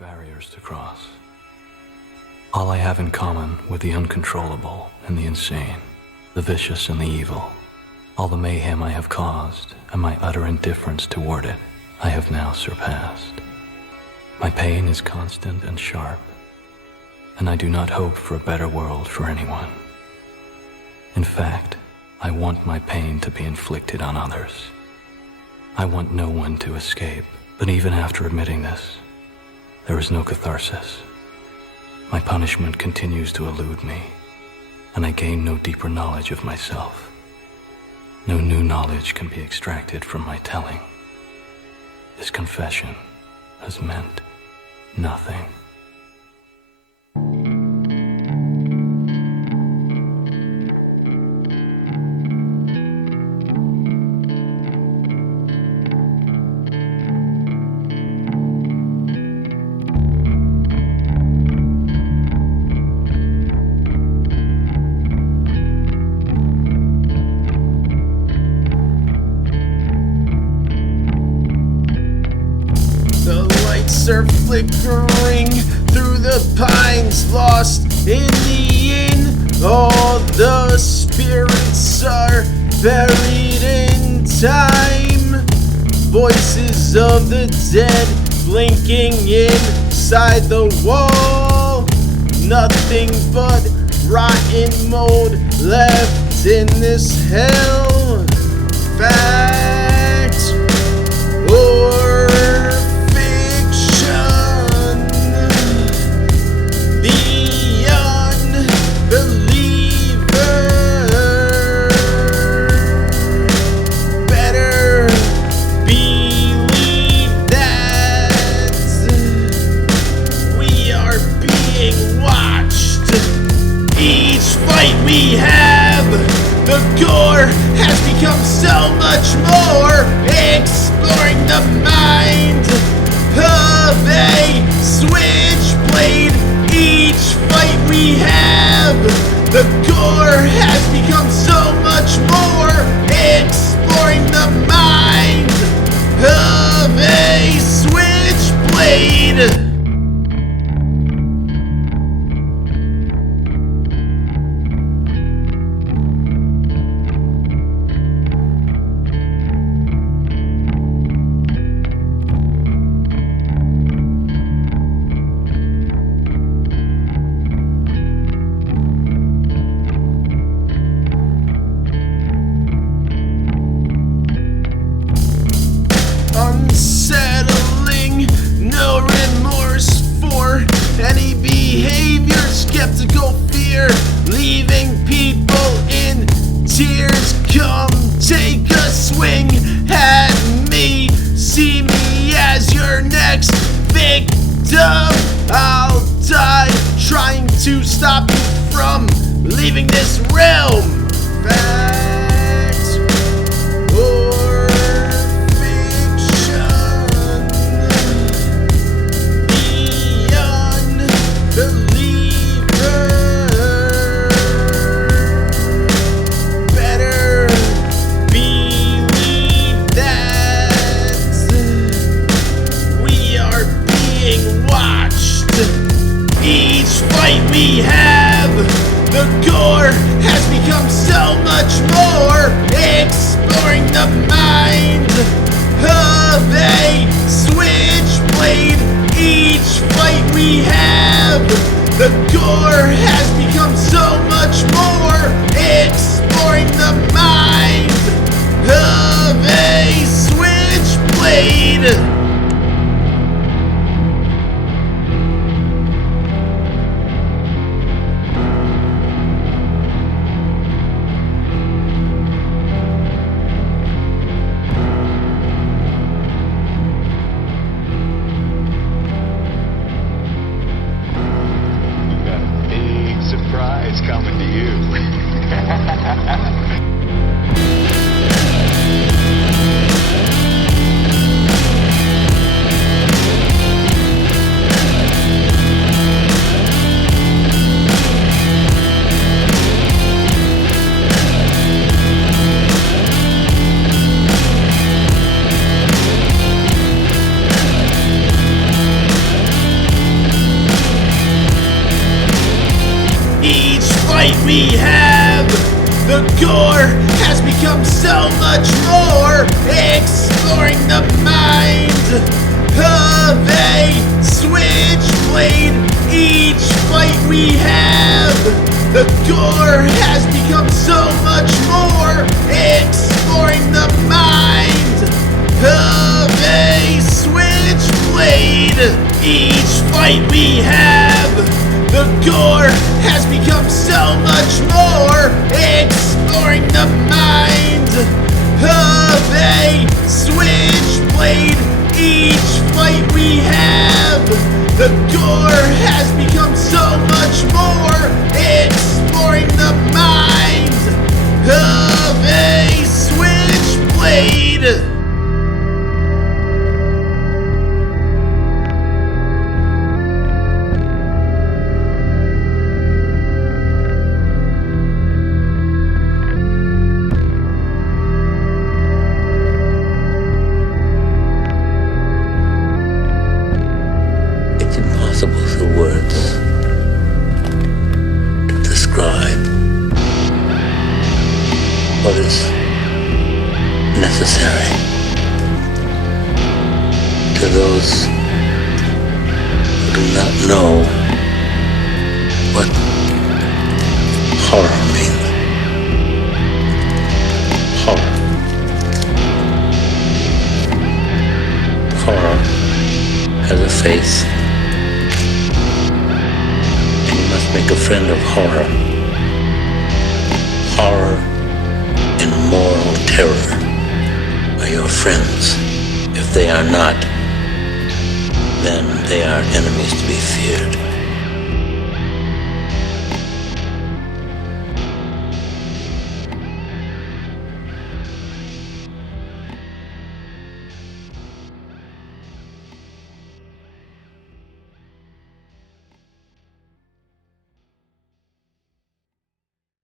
barriers to cross. All I have in common with the uncontrollable and the insane, the vicious and the evil, all the mayhem I have caused and my utter indifference toward it, I have now surpassed. My pain is constant and sharp, and I do not hope for a better world for anyone. In fact, I want my pain to be inflicted on others. I want no one to escape, but even after admitting this, there is no catharsis. My punishment continues to elude me, and I gain no deeper knowledge of myself. No new knowledge can be extracted from my telling. This confession has meant nothing. Are flickering through the pines, lost in the inn. All the spirits are buried in time. Voices of the dead blinking inside the wall. Nothing but rotten mold left in this hell. Fact or we have. The gore has become so much more, exploring the mind of a switchblade. Each fight we have, the gore has become so much more, exploring the mind of a switchblade. Unsettling, no remorse for any behavior, skeptical fear, leaving people in tears. Come take a swing at me, see me as your next victim. I'll die trying to stop you from leaving this realm. Fact or we have. The gore has become so much more, exploring the mind of a switchblade. Each fight we have, the gore has become so much more, exploring the mind of a switchblade. Surprise coming to you. fight we have, the gore has become so much more. Exploring the mind of a switchblade. Each fight we have, the gore has become so much more. Exploring the mind of a switchblade. Each fight we have, the gore has become so much more. Exploring the mind of a switchblade. Each fight we have, the gore has become so much more. Exploring the mind of a switchblade. It's impossible through words to describe what is necessary to those who do not know what horror means. Horror. Horror has a face. Make a friend of horror. Horror and moral terror are your friends. If they are not, then they are enemies to be feared.